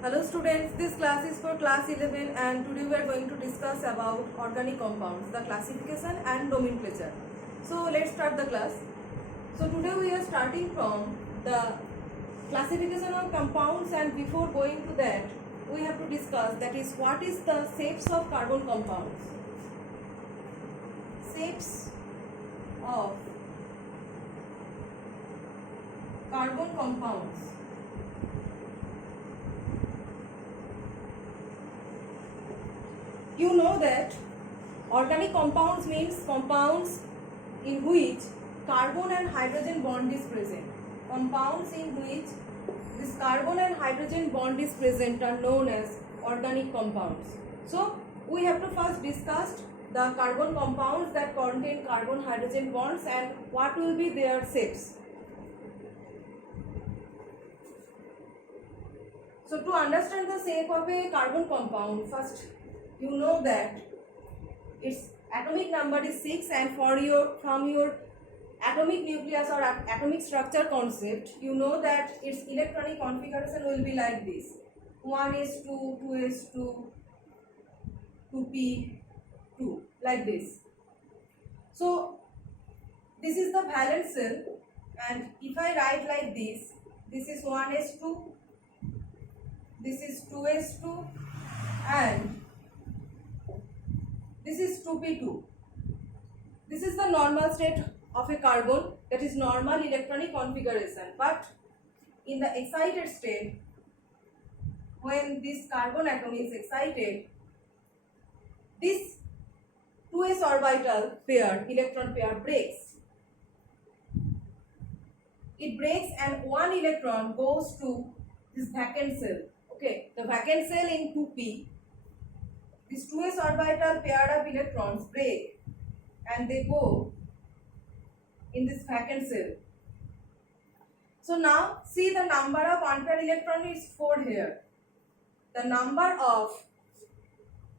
Hello students, this class is for class 11 and today we are going to discuss about organic compounds, the classification and nomenclature. So let's start the class. So today we are starting from the classification of compounds, and before going to that we have to discuss that is what is the shapes of carbon compounds. Shapes of carbon compounds. You know that organic compounds means compounds in which carbon and hydrogen bond is present. Compounds in which this carbon and hydrogen bond is present are known as organic compounds. So we have to first discuss the carbon compounds that contain carbon hydrogen bonds and what will be their shapes. So to understand the shape of a carbon compound, first you know that its atomic number is 6, and from your atomic nucleus or atomic structure concept, you know that its electronic configuration will be like this: 1s2, 2s2, 2p2, like this. So this is the valence shell, and if I write like this is 1s2, this is 2s2, and this is 2p2. This is the normal state of a carbon, that is normal electronic configuration. But in the excited state, when this carbon atom is excited, this 2s orbital pair, electron pair, breaks. It breaks and one electron goes to this vacant shell. Okay, the vacant shell in 2p, this 2s orbital pair of electrons break and they go in this vacant shell. So now see, the number of unpaired electron is 4 here. The number of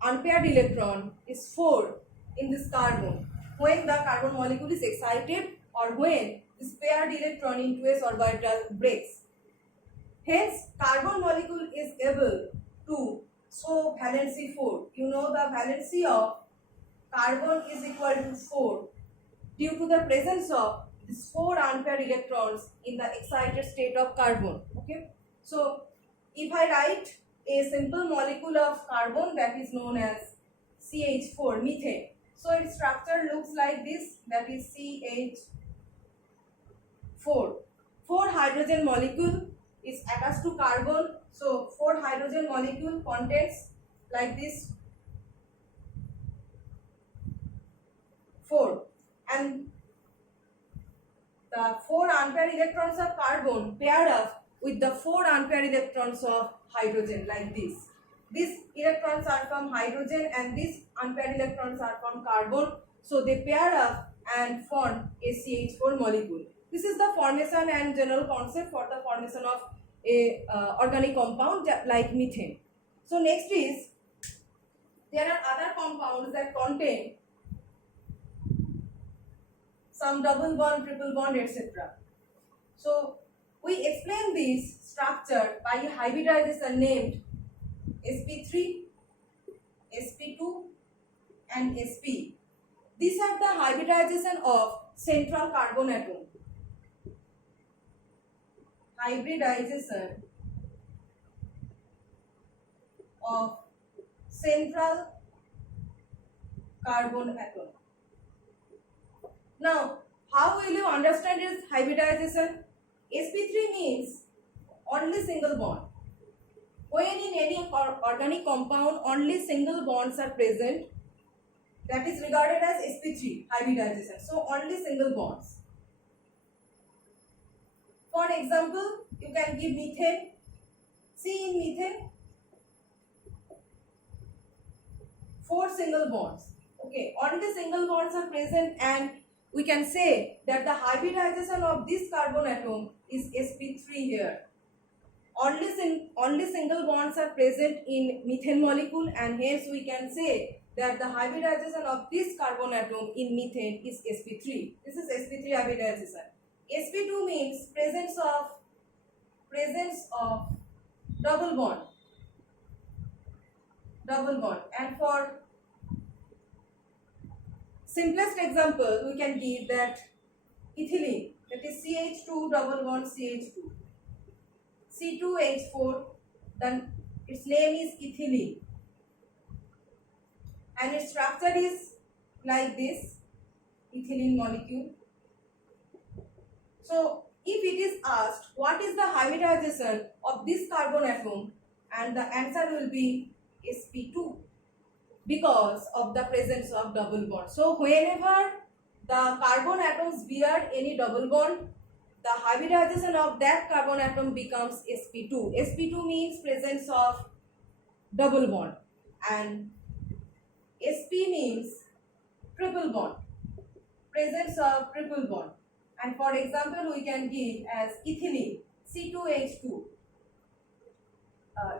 unpaired electron is 4 in this carbon when the carbon molecule is excited or when this paired electron in 2s orbital breaks. Hence carbon molecule is able to show valency 4. You know the valency of carbon is equal to 4 due to the presence of these 4 unpaired electrons in the excited state of carbon. Okay. So if I write a simple molecule of carbon, that is known as CH4, methane. So its structure looks like this, that is CH4. 4 hydrogen molecule is attached to carbon. So 4 hydrogen molecule contains like this 4, and the 4 unpaired electrons of carbon pair up with the 4 unpaired electrons of hydrogen like this. These electrons are from hydrogen and these unpaired electrons are from carbon. So they pair up and form a CH4 molecule. This is the formation and general concept for the formation of a organic compound like methane. So next is, there are other compounds that contain some double bond, triple bond, etc. So we explain this structure by a hybridization named sp3, sp2 and sp. These are the hybridization of central carbon atom. Hybridization of central carbon atom. Now, how will you understand this hybridization? sp3 means only single bond. When in any organic compound only single bonds are present, that is regarded as sp3 hybridization. So only single bonds. For example, you can give methane. See, in methane, 4 single bonds. Okay, only single bonds are present, and we can say that the hybridization of this carbon atom is sp3 here. Only single bonds are present in methane molecule, and hence we can say that the hybridization of this carbon atom in methane is sp3. This is sp3 hybridization. sp2 means presence of double bond. double bond. And for simplest example, we can give that ethylene, that is CH2 double bond CH2, C2H4, then its name is ethylene, and its structure is like this, ethylene molecule. So if it is asked what is the hybridization of this carbon atom, and the answer will be sp2, because of the presence of double bond. So whenever the carbon atoms bear any double bond, the hybridization of that carbon atom becomes sp2. sp2 means presence of double bond, and sp means triple bond, presence of triple bond. And for example, we can give as ethylene, C2H2,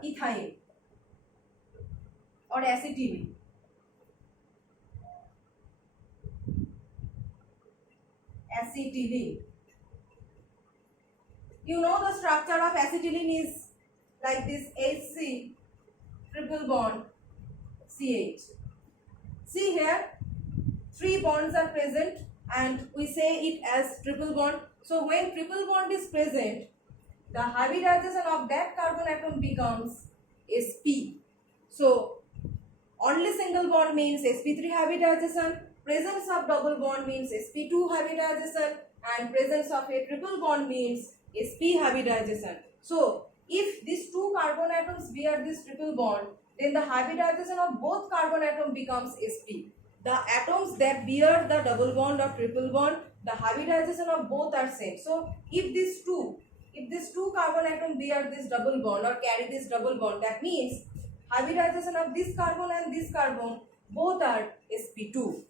ethyne or acetylene. Acetylene. You know the structure of acetylene is like this, HC triple bond CH. See here, 3 bonds are present and we say it as triple bond. So when triple bond is present, the hybridization of that carbon atom becomes sp. So only single bond means sp3 hybridization, presence of double bond means sp2 hybridization, and presence of a triple bond means sp hybridization. So if these two carbon atoms bear this triple bond, then the hybridization of both carbon atom becomes sp. The atoms that bear the double bond or triple bond, the hybridization of both are same. So if these two carbon atom bear this double bond or carry this double bond, that means hybridization of this carbon and this carbon both are sp2,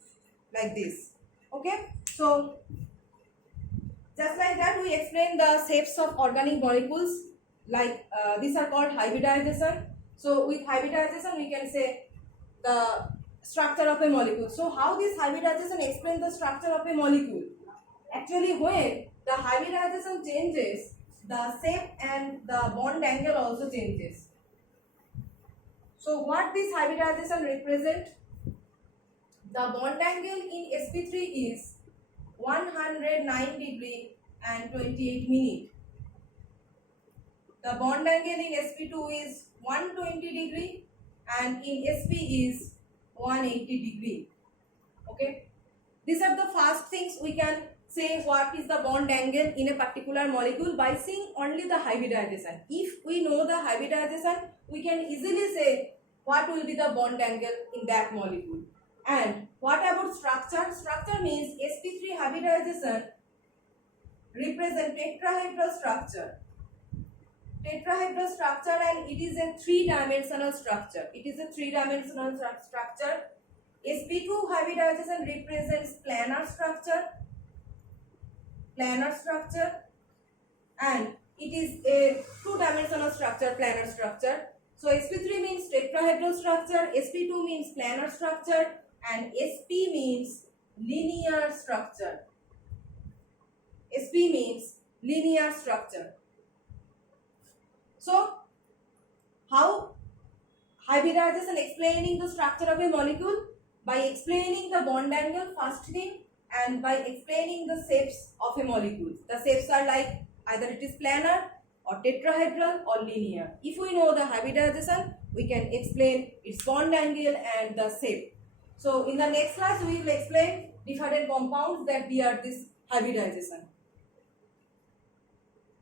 like this. Okay, so just like that we explain the shapes of organic molecules, like these are called hybridization. So with hybridization we can say the structure of a molecule. So how this hybridization explains the structure of a molecule? Actually, when the hybridization changes, the shape and the bond angle also changes. So what this hybridization represent? The bond angle in sp3 is 109 degree and 28 minutes. The bond angle in sp2 is 120 degree and in sp is 180 degree. Okay, these are the first things we can say what is the bond angle in a particular molecule by seeing only the hybridization. If we know the hybridization, we can easily say what will be the bond angle in that molecule. And what about structure? Structure means sp3 hybridization represent tetrahedral structure. Tetrahedral structure, and it is a 3-dimensional structure. It is a 3-dimensional structure. sp2 hybridization represents planar structure. Planar structure, and it is a 2-dimensional structure, planar structure. So sp3 means tetrahedral structure, sp2 means planar structure, and sp means linear structure. Sp means linear structure. So how hybridization explaining the structure of a molecule? By explaining the bond angle first thing, and by explaining the shapes of a molecule. The shapes are like either it is planar or tetrahedral or linear. If we know the hybridization, we can explain its bond angle and the shape. So in the next class we will explain different compounds that bear this hybridization.